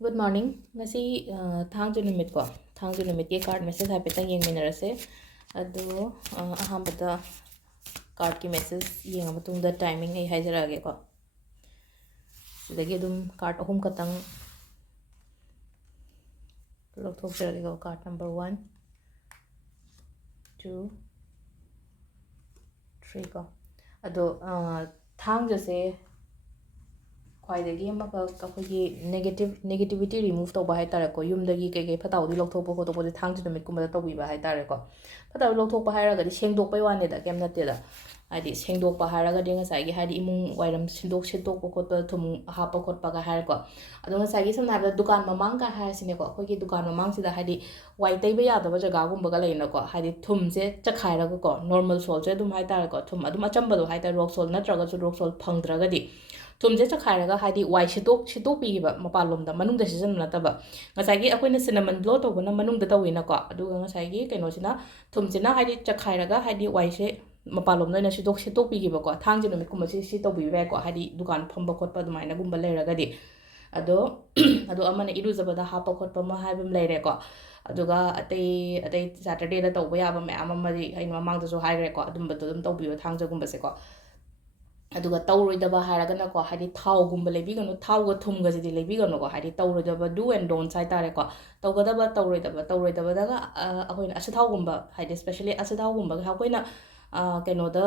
Good morning. Ngasi thangju numit ko. Thangju numit ki card message haipetang yengminarase. Ado ahambada card ki message yenga matungda timing ai haijarage ko. Sidagi dum card ahum katang lokthokjarage ko. Card number 1 2 3 ko. Ado thangju se ख्वाइदगी अखोगी negativity remove तब है यूमदगी कई फताउदी लौथोप खोटोप थांग नुमितकुम तौब है फताउ लौथोप है सेंदोप वानेद कम नतेद है सेंदोप है इमुंग वायरम सिंदोक सिंदोप खोट थुम हाप खोटपगा है समझ दुकान ममांग का है अखोगी दुकान ममांग है वाई तैब यादव जगहगुब लेनाको है थुम से चखाइरगको नॉर्मल सोल से थुम अचंबद है रोक सोल नत्रगसु रोक सोल फंगद्रगदी थुमसे चखाइरगा है वाई सिटोपीब मपानलोम मनुंग सिजन नतब अखोना सिनेमन ब्लो तौबना मनुंग तौइनको कौनोसिना थुमसिना है चखाइरगा है वाई मपानलोम सिटोपीबको थांग नुमितकुम से तौबीबको है दुकान फंब खोप अदुमाइनगुब लेरगदी अदो इरुजबद हाप खोप लेरेको अदुगा अतै अतै सैटरडे तौब याब मैम ममांगदसु हाइरेको अदुम्बदो तौबीबो थांगजगुम्बसेको अदुगा तौरोइदबा हाइरगनको है थाउगुम्ब लेबिगनो थाउगा थुमगजिदि लेबिगनोको है तौरोइदबा डू एंड डोंट्स हाइतारेको तौगदबा तौरोइदबदगा अखोइना असथाउगुम्ब है स्पेशली असथाउगुम्ब अखोइना कौनोद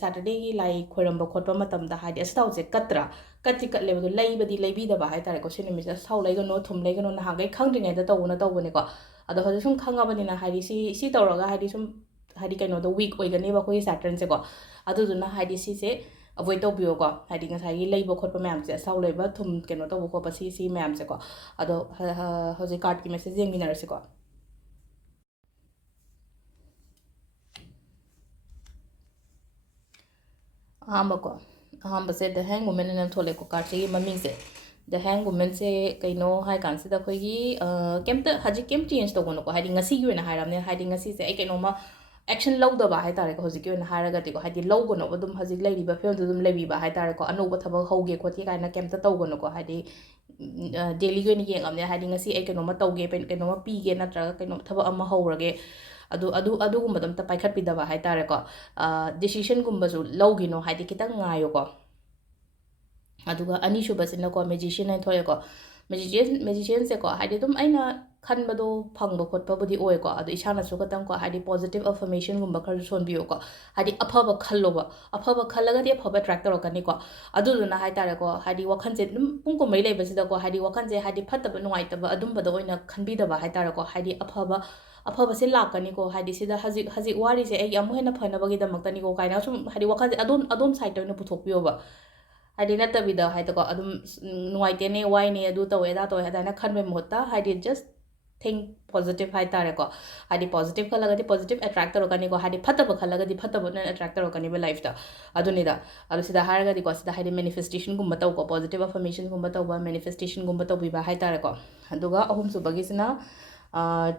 सैटरडे की लाई खोरंब खोटप मतमदा है असथाउसे कत्रा कत्ति कत्लेबदो लेबदी लेबिदबा हाइतारेको सिनिमिस असथाउ लेगनो थुम लेगनो नहागै खंग्रिङैदा तौबना तौबनेको अदो हजि सुम खंगाबनिना है सी तौरगा है सुम है कौनोद वीक ओइगनेबा अखोइ सैटर्नसेको अदुदुना है सिसे अवॉइड तौबियोको है लेब खोप मैम से असथाउ लेब थुम कौनो तब खोप सी मैम से अदो हजि कार्ड की मेसेज येंगिनरसेको अहम से द हैंग वुमेन एन थोलेको कार्ड से ममिंग से द हैंग वुमेन से कईनो है कांसिदा अखोगी केमत हजि केम चेंज तौगनको है ngasi की ओइना हाइरामने है ngasi से कईनोमा एक्शन लौदबा है हजिक हारगो है लौगनो हजिक लेरीब फिल्म लेबीब है अनौब थब हौगे खोटे काना केमत तौगनको है डेली येंगने है ngasi कौनोम तौगे कौनोम पीगे नत्रगा कौनो थब हौरगे अदुगुम्बद पाइखटपीदब है डिसीजनगुम्बसु लौगिनो है खितंग गायोको अदुगा अनीसुबसिनको मेजिशियन है थोलेको मेजिशियन से है खनबदो फंग खोटपबुदी ओएको अदो इसानासु खतंको है पॉजिटिव अफर्मेशन गुम्ब खर सोनबियोको है अफब खल्लोब अफब खल्लगदि अफब ट्रैक तौरकनिको अदुदुना हाइतारेको है वखनसे पुंग कुमरी लेबसिदको है वखनसे है फतब नुंगाइतब अदुम्बद ओइना खनबिदब हाइतारेको है अफब से लाकनिको है सिदा हजिक हजिक वारी से आई अमु हेना फनबगिदमक्तनिको काइना सुम है वखनसे अदोम साइड ओइना पुथोकपियोबा है नतबिदा है नुंगाइतेने वाइने अदु तौवे दा तौवे हदाना खनबे महत्ता है जस्ट थिंक पॉजिटिव है है पॉजिटिव खलगदी पॉजिटिव अट्रैक्ट तौरकनिको है फतब खलगदी फतब अट्रैक्ट तौरकनिब लाइफता अदुनिदा अदुसिदा हारगदीको सिदा है मैनिफेस्टेशन गुम्ब तौको पॉजिटिव अफर्मेशन गुम्ब तौबा मैनिफेस्टेशन गुम्ब तौबिबा है अदुगा अहुम सुबगिसिना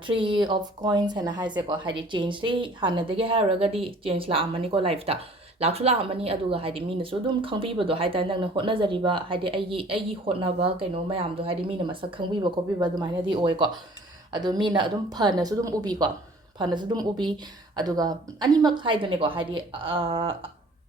3 ऑफ कॉइन्स है हाइसेको है चेंज से हानदगे हारगदी चेंज लामनिको लाइफता लाक्सु लामनी अदुगा है मीनसु दुम खंबीबदो है नंगना होटनजरीबा है होटनबा कौनो मयामदो है मीना मसक खंबीबा खोबीबा दुमाइनदी ओइको अदो मीना अदुम फनसु दुम उबीको फनसु दुम उबी अदुगा अनिमक हाइदनेको है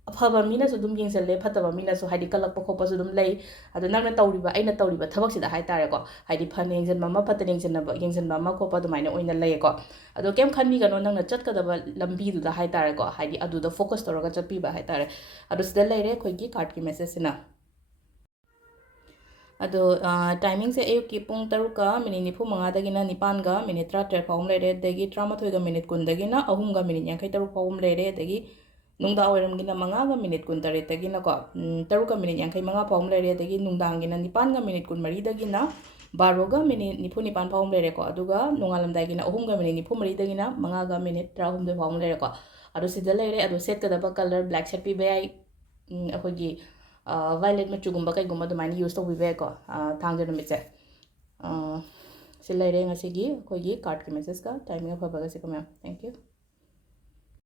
अफब मीनसु दुम येंसले फतब मीनसु है कलप खोपसु दुम लई अदो नंगना तौरीबा अइना तौरीबा थबकसिदा हाइतारेको है फन येंजनबा मा फत येंजनबा मा खोप दुमाइना ओइना लईको अदो केम खनबीगनो नंगना चटकदबा लंबीदुदा हाइतारेको है अदुदा फोकस तौरगा चटपीबा हाइतारे अदो सिदा लेरे अखोइगी कार्ड की मेसेज सिना अदो टाइमिंग से अयुक की पुंग तरुका मिनिट निफु मंगादगिना निपानगा मिनिट 13 फाउम लेरे दगी 13 मिनिट कुंदगिना अहुमगा मिनिट यांखै तरुक फाउम लेरे दगी नुंगदा ओइरमगिना मंगागा मिनिट कुन तरे तगिना को तरुका मिनिट यांखै मंगा फाउम लेरे दगी नुंगदांगिना निपानगा मिनिट कुन मरी दगिना बारोगा मिनिट निफु निपान फाउम लेरे को अदुगा नोंगालमदागिना अहुमगा मिनिट निफु मरी दगिना मंगागा मिनिट 13 फाउम लेरे को अदो सिदा लेरे अदो सेट कदबा कलर ब्लैक सेट पी बेआई अखोगी वायलेट मचुगुम्बा कईगुम्बा दुमाइना यूज तौबिबेको थांगजे नुमितसे से लेरे ngasi gi khoi gi card ki message ka timing of baga se ko ma'am thank you